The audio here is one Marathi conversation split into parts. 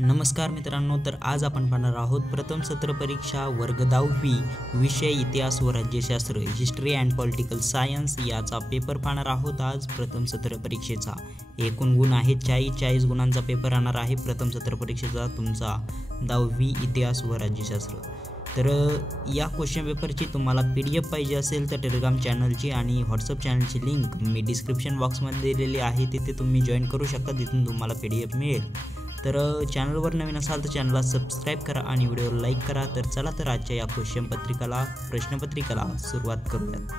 नमस्कार मित्रांनो, तर आज आपण पाहणार आहोत प्रथम सत्र परीक्षा वर्ग 10वी विषय इतिहास व राज्यशास्त्र हिस्ट्री अँड पॉलिटिकल सायन्स याचा पेपर पाहणार आहोत। आज प्रथम सत्र परीक्षेचा एकूण गुण आहेत 40 गुणांचा पेपर राहणार आहे प्रथम सत्र परीक्षेचा तुमचा 10वी इतिहास व राज्यशास्त्र। तर या क्वेश्चन पेपरची तुम्हाला PDF पाहिजे असेल तर टेलिग्राम चॅनलची आणि व्हॉट्सअप चॅनलची लिंक मी डिस्क्रिप्शन बॉक्समध्ये दिलेली आहे, तिथे तुम्ही जॉईन करू शकता, तिथून तुम्हाला PDF मिळेल। तर चॅनलवर नवीन असाल तर चॅनलला सबस्क्राईब करा आणि व्हिडिओला लाईक करा। तर चला तर आजच्या या प्रश्नपत्रिकेला सुरुवात करूयात।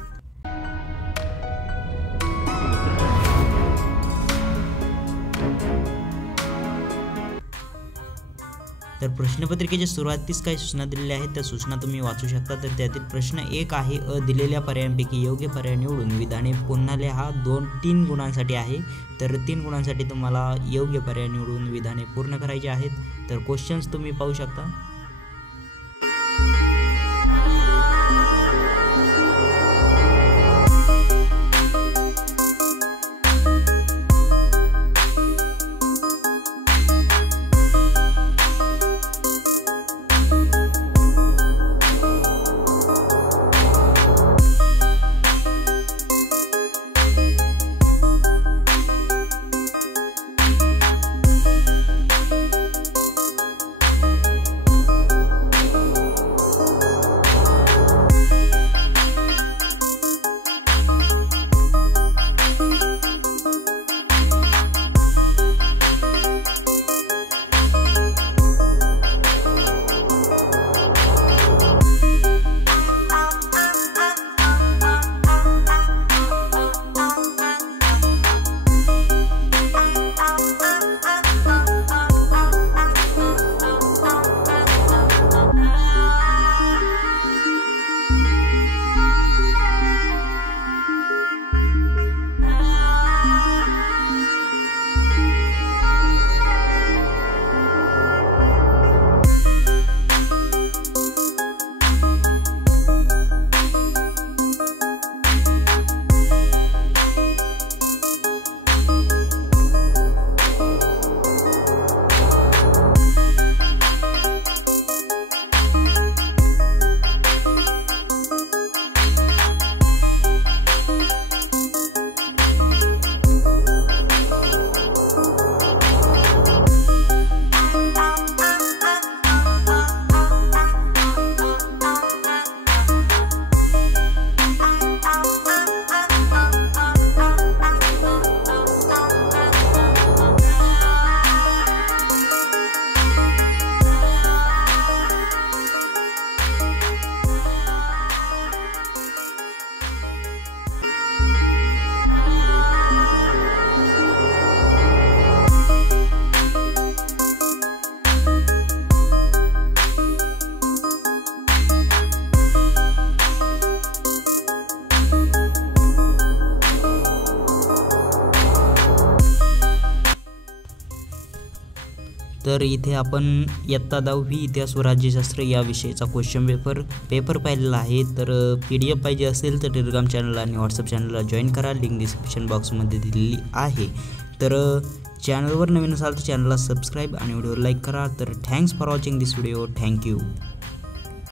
तर प्रश्नपत्रिकेच्या सुरुवातीस काही सूचना दिलेल्या आहेत, त्या सूचना तुम्ही वाचू शकता। तर त्यातील प्रश्न 1 आहे, दिलेल्या पर्यायांपैकी योग्य पर्याय निवडून विधाने पुन्हा लिहा। 3 गुणांसाठी आहे, तर 3 गुणांसाठी तुम्हाला योग्य पर्याय निवडून विधाने पूर्ण करायचे आहेत। तर क्वेश्चन्स तुम्ही पाहू शकता। तर इथे आपण इयत्ता 10वी इतिहास व राज्यशास्त्र या विषयाचा क्वेश्चन पेपर पाहिलेला आहे। तर PDF पाहिजे असेल तर टेलिग्राम चॅनल आणि व्हॉट्सअप चॅनलला जॉईन करा, लिंक डिस्क्रिप्शन बॉक्समध्ये दिलेली आहे। तर चॅनलवर नवीन असाल तर चॅनलला सबस्क्राईब आणि व्हिडिओ लाईक करा। तर thanks for watching this video. Thank you.